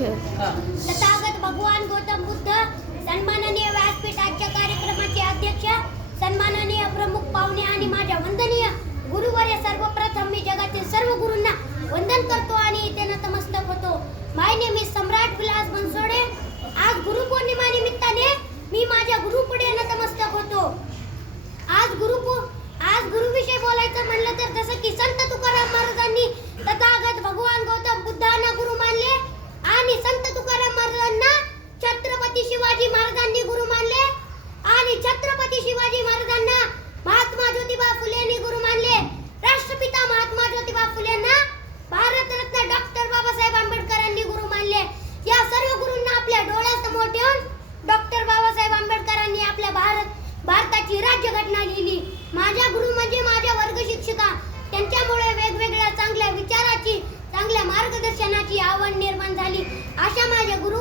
तथागत भगवान गौतम बुद्ध सन्माननीय व्यासपीठाच्या कार्यक्रमाचे अध्यक्ष सन्माननीय प्रमुख पाहुणे आणि माझ्या वंदनीय गुरुवर्य सर्वप्रथम मी जगातील सर्व गुरूंना वंदन करतो आणि इथे नतमस्तक होतो. My name is Samrat Vilas Bansode शिराज्य घटना लिहिली. माझ्या गुरु म्हणजे माझ्या वर्ग शिक्षिका. त्यांच्यामुळे वेगवेगळ्या चांगल्या विचाराची चांगल्या मार्गदर्शनाची आवड निर्माण झाली. अशा माझ्या गुरु